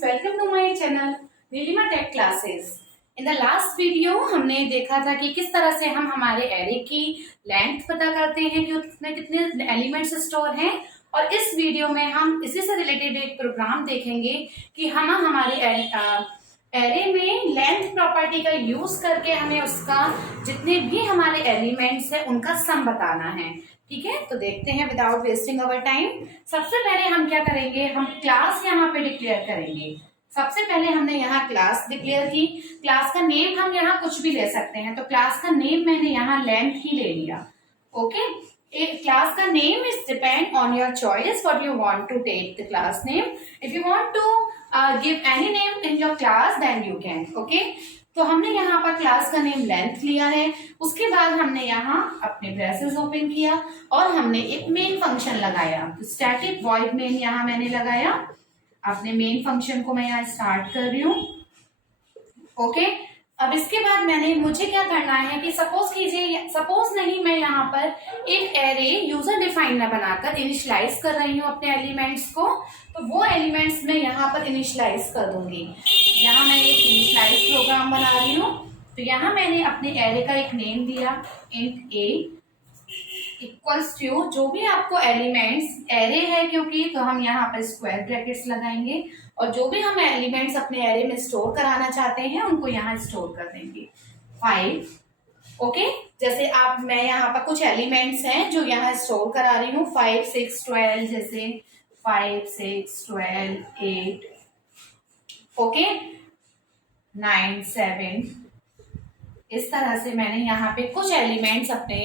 friends, welcome to my channel Neelima tech classes. In the last video हमने देखा था कि किस तरह से हम हमारे एरे की लेंथ पता करते हैं कि उसमें कितने एलिमेंट्स स्टोर हैं, और इस वीडियो में हम इसी से रिलेटेड एक प्रोग्राम देखेंगे कि हम हमारे एरे में लेंथ प्रॉपर्टी का यूज करके हमें उसका जितने भी हमारे एलिमेंट्स हैं उनका सम बताना है। ठीक है, तो देखते हैं विदाउट वेस्टिंग अवर टाइम। सबसे पहले हम क्या करेंगे, हम क्लास यहाँ पे डिक्लेयर करेंगे। सबसे पहले हमने यहाँ क्लास डिक्लेयर की। क्लास का नेम हम यहाँ कुछ भी ले सकते हैं, तो क्लास का नेम मैंने यहाँ लेंथ ही ले लिया। ओके, एक क्लास का name is depend on your choice what you want to take the class name. If you want to give any name in your class then you can. Okay, तो हमने यहाँ पर class का name length लिया है। उसके बाद हमने यहाँ अपने ब्रेसेस ओपन किया और हमने एक मेन फंक्शन लगाया। स्टैटिक वॉइड मेन यहाँ मैंने लगाया। अपने मेन फंक्शन को मैं यहाँ स्टार्ट कर रही हूँ। ओके, अब इसके बाद मुझे क्या करना है कि सपोज नहीं, मैं यहाँ पर एक एरे यूजर डिफाइन न बनाकर इनिशियलाइज कर रही हूँ अपने एलिमेंट्स को, तो वो एलिमेंट्स मैं यहाँ पर इनिशियलाइज कर दूंगी। यहाँ मैं एक इनिशियलाइज प्रोग्राम बना रही हूँ, तो यहाँ मैंने अपने एरे का एक नेम दिया, इंट ए इक्वल्स टू जो भी आपको एलिमेंट्स एरे है क्योंकि, तो हम यहाँ पर स्क्वायर ब्रैकेट्स लगाएंगे और जो भी हम एलिमेंट्स अपने एरे में स्टोर कराना चाहते हैं उनको यहाँ स्टोर कर देंगे 5। ओके, जैसे मैं यहाँ पर कुछ एलिमेंट्स हैं जो यहाँ स्टोर करा रही हूँ 5, 6, 12, जैसे 5, 6, 12, 8, ओके, 9, 7। इस तरह से मैंने यहाँ पे कुछ एलिमेंट्स अपने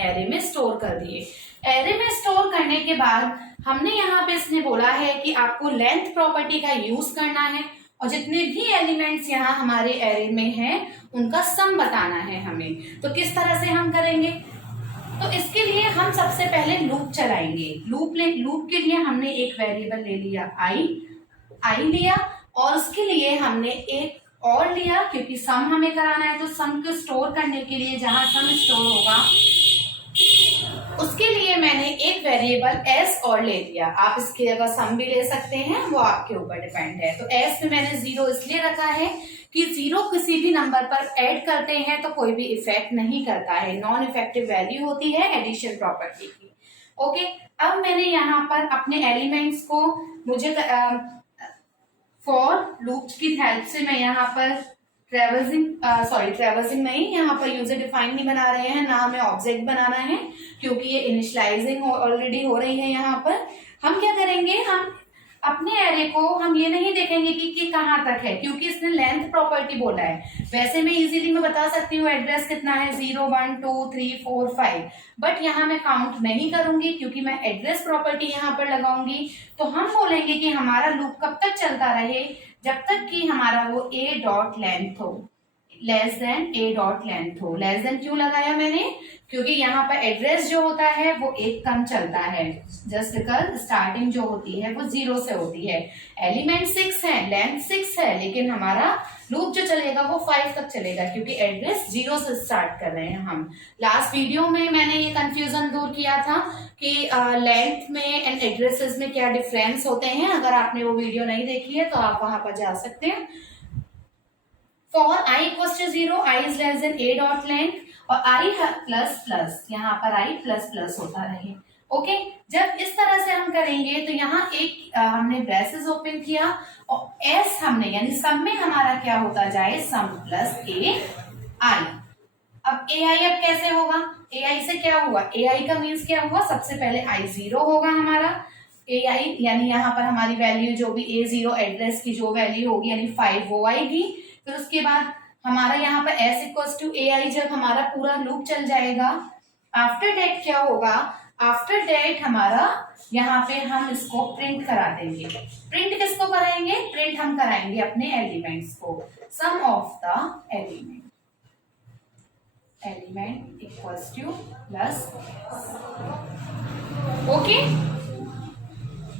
एरे में स्टोर कर दिए। एरे में स्टोर करने के बाद हमने यहाँ पे इसने बोला है कि आपको लेंथ प्रॉपर्टी का यूज करना है और जितने भी एलिमेंट्स यहाँ हमारे एरे में हैं उनका सम बताना है हमें। तो किस तरह से हम करेंगे, तो इसके लिए हम सबसे पहले लूप चलाएंगे। लूप के लिए हमने एक वेरिएबल ले लिया आई लिया, और उसके लिए हमने एक और लिया क्योंकि सम हमें कराना है, तो सम को स्टोर करने के लिए जहां सम स्टोर होगा उसके लिए मैंने एक वेरिएबल एस और ले लिया। आप इसकी जगह सम भी ले सकते हैं, वो आपके ऊपर डिपेंड है। तो एस में मैंने 0 इसलिए रखा है कि 0 किसी भी नंबर पर ऐड करते हैं तो कोई भी इफेक्ट नहीं करता है, नॉन इफेक्टिव वैल्यू होती है एडिशन प्रॉपर्टी की। ओके, अब मैंने यहाँ पर अपने एलिमेंट्स को फॉर लूप की हेल्प से मैं यहाँ पर ट्रेवर्सिंग नहीं, यहाँ पर यूजर डिफाइन नहीं बना रहे हैं, ना हमें ऑब्जेक्ट बनाना है क्योंकि ये इनिशियलाइजिंग ऑलरेडी हो रही है। यहाँ पर हम क्या करेंगे, हम अपने एरे को हम ये नहीं देखेंगे कि कहाँ तक है क्योंकि इसने लेंथ प्रॉपर्टी बोला है। वैसे मैं इजीली बता सकती हूँ एड्रेस कितना है 0, 1, 2, 3, 4, 5, बट यहाँ मैं काउंट नहीं करूंगी क्योंकि मैं एड्रेस प्रॉपर्टी यहाँ पर लगाऊंगी। तो हम बोलेंगे कि हमारा लूप कब तक चलता रहे, जब तक कि हमारा वो ए डॉट लेंथ हो, लेस देन ए डॉट लेंथ हो। लेस देन क्यों लगाया मैंने, क्योंकि यहाँ पर एड्रेस जो होता है वो एक कम चलता है, जस्ट बिकॉज स्टार्टिंग जो होती है वो 0 से होती है। एलिमेंट 6 है, लेंथ 6 है, लेकिन हमारा लूप जो चलेगा वो 5 तक चलेगा क्योंकि एड्रेस 0 से स्टार्ट कर रहे हैं हम। लास्ट वीडियो में मैंने ये कंफ्यूजन दूर किया था कि लेंथ में एंड एड्रेसेस में क्या डिफरेंस होते हैं। अगर आपने वो वीडियो नहीं देखी है तो आप वहां पर जा सकते हैं। For i equals to 0, i is less than a dot length, और i प्लस प्लस, यहाँ पर i प्लस प्लस होता रहे। ओके, जब इस तरह से हम करेंगे तो यहाँ एक हमने ब्रेसेस ओपन किया और s हमने यानी सम में हमारा क्या होता जाए, सम प्लस a i। अब ai अब कैसे होगा, ai से क्या हुआ, ai का मीन्स क्या हुआ, सबसे पहले i 0 होगा हमारा, ai यानी यहाँ पर हमारी वैल्यू जो भी a0 एड्रेस की जो वैल्यू होगी यानी 5 वो आएगी। फिर उसके बाद हमारा यहाँ पर s इक्वल्स टू ai जब हमारा पूरा लूप चल जाएगा, आफ्टर दैट क्या होगा, आफ्टर दैट हमारा यहाँ पे हम इसको प्रिंट करा देंगे। प्रिंट किसको कराएंगे, प्रिंट हम कराएंगे अपने एलिमेंट्स को, sum of the element equals to plus. Okay,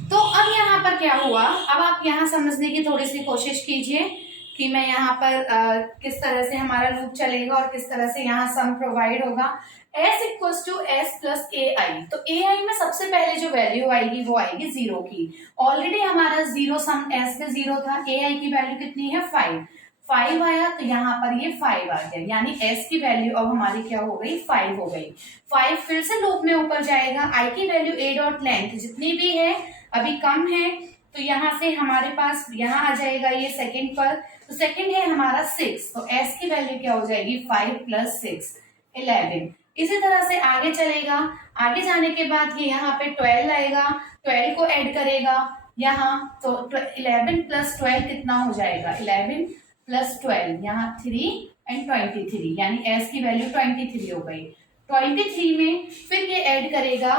तो अब यहाँ पर क्या हुआ, अब आप यहाँ समझने की थोड़ी सी कोशिश कीजिए कि मैं यहाँ पर किस तरह से हमारा लूप चलेगा और किस तरह से यहाँ सम प्रोवाइड होगा। s equals to S plus A I, तो ए आई में सबसे पहले जो वैल्यू आएगी वो आएगी 0 की। ऑलरेडी हमारा 0 सम s में 0 था, ए आई की वैल्यू कितनी है 5 आया, तो यहाँ पर ये 5 आ गया, यानी s की वैल्यू अब हमारी क्या हो गई 5 हो गई। 5 फिर से लूप में ऊपर जाएगा, i की वैल्यू a डॉट लेंथ जितनी भी है अभी कम है, तो यहाँ से हमारे पास यहाँ आ जाएगा ये सेकंड पर, तो सेकंड है हमारा 6, तो s की वैल्यू क्या हो जाएगी 5 प्लस 6 11। इसी तरह से आगे चलेगा, आगे जाने के बाद ये यहाँ पे 12 आएगा, 12 को ऐड करेगा यहाँ, तो 11 प्लस 12 कितना हो जाएगा 11 प्लस 12, यहाँ 3 एंड 23, यानी s की वैल्यू 23 हो गई। 23 में फिर ये ऐड करेगा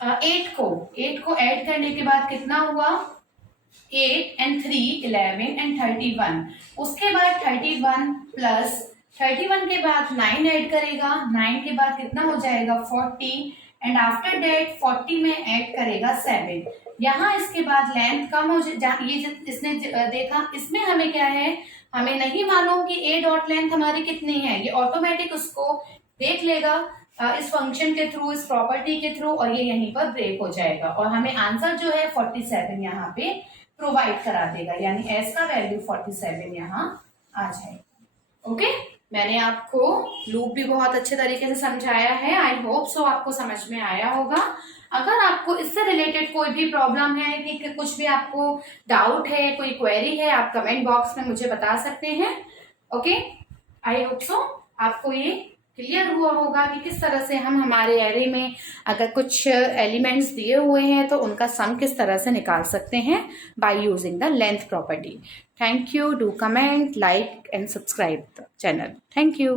8 को ऐड करने के बाद कितना हुआ 8 एंड 3 11 एंड 31, उसके बाद 31 प्लस 31 के बाद 9 ऐड करेगा, 9 के बाद कितना हो जाएगा 40 एंड आफ्टर डेट 40 में ऐड करेगा 7। यहाँ इसके बाद लेंथ कम हो जाए, ये इसने देखा, इसमें हमें क्या है, हमें नहीं मालूम कि ए डॉट लेंथ हमारी कितनी है, ये ऑटोमेटिक उसको देख लेगा इस फंक्शन के थ्रू, इस प्रॉपर्टी के थ्रू, और ये यहीं पर ब्रेक हो जाएगा और हमें आंसर जो है 47 यहाँ पे प्रोवाइड करा देगा, यानी s का वैल्यू 47 यहाँ आ जाएगा। ओके, मैंने आपको लूप भी बहुत अच्छे तरीके से समझाया है, आई होप सो आपको समझ में आया होगा। अगर आपको इससे रिलेटेड कोई भी प्रॉब्लम है कि कुछ भी आपको डाउट है, कोई क्वेरी है, आप कमेंट बॉक्स में मुझे बता सकते हैं। ओके, आई होप सो आपको ये क्लियर हुआ होगा कि किस तरह से हम हमारे एरे में अगर कुछ एलिमेंट्स दिए हुए हैं तो उनका सम किस तरह से निकाल सकते हैं by using the length property. Thank you, do comment, like and subscribe the channel. Thank you.